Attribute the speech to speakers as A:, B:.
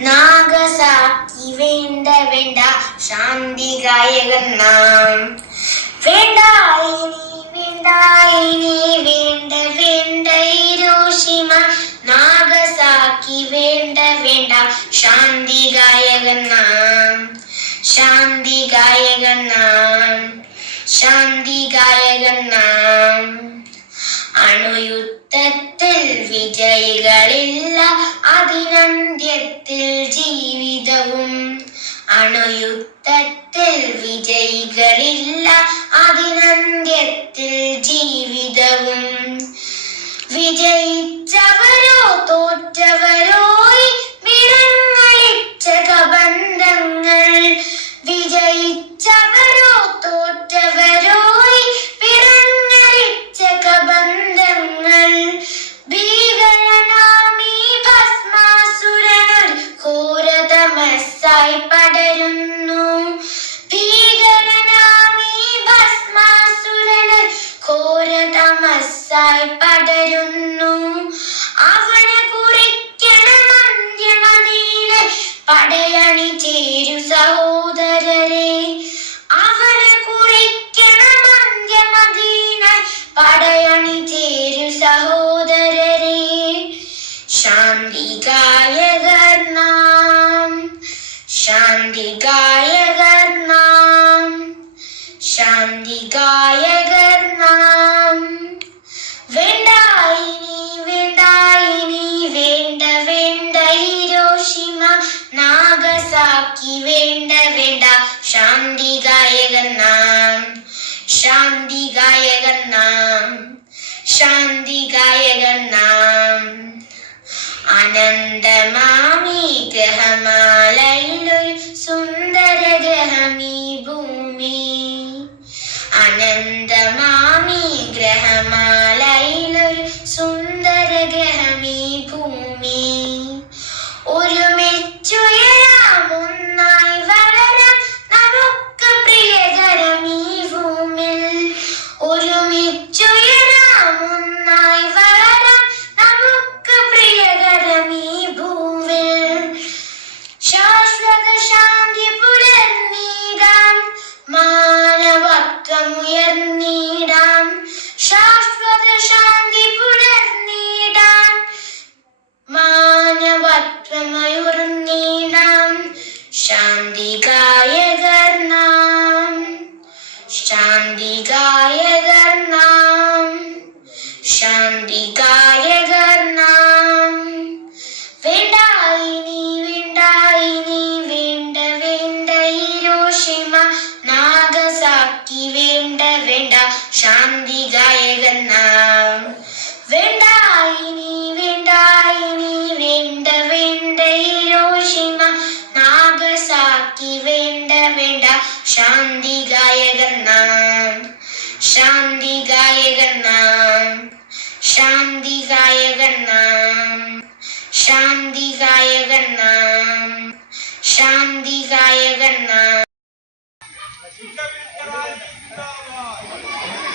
A: Nagasaki വേണ്ട വേണ്ട ശാന്തി ഗായകൻ നാം. വേണ്ടായി നീ വേണ്ടായി നീ വേണ്ട വേണ്ട ഹിരോഷിമ. നാഗസാക്കി വേണ്ട വേണ്ട ശാന്തി ഗായകൻ നാം. ശാന്തി ഗായകൻ നാം. ശാന്തി ഗായകൻ നാം. അണുയുദ്ധത്തിൽ വിജയികളില്ല. അതിനന്ത്യത്തിൽ ജീവിതവും അണുയുദ്ധത്തിൽ വിജയികളില്ല. അതിനന്ത്യത്തിൽ ജീവിതവും വിജയിച്ചവരോ തോറ്റവരോയി പടരുന്നു അവനെ കുറിക്കണം അന്ത്യമദീനെ പടയണി ചേരു സഹോദരരെ. അവനെ കുറിക്കണം അന്ത്യമദീനെ പടയണി ചേരു സഹോദരരെ. ശാന്തി ഗായകർ നാം. ശാന്തി ഗായകർ വേണ്ട ശാന്തി ഗായകൻ നാം. ശാന്തി ഗായകൻ നാം. ശാന്തി ഗായകൻ നാം. അനന്തമാമി സുന്ദര ഗ്രഹമീ ഭൂമി. അനന്തമാമി ഗ്രഹമാലയിലൊരു സുന്ദര ഗ്രഹമീ ഭൂമി. ഒരുമിച്ചുയരാം Thank you.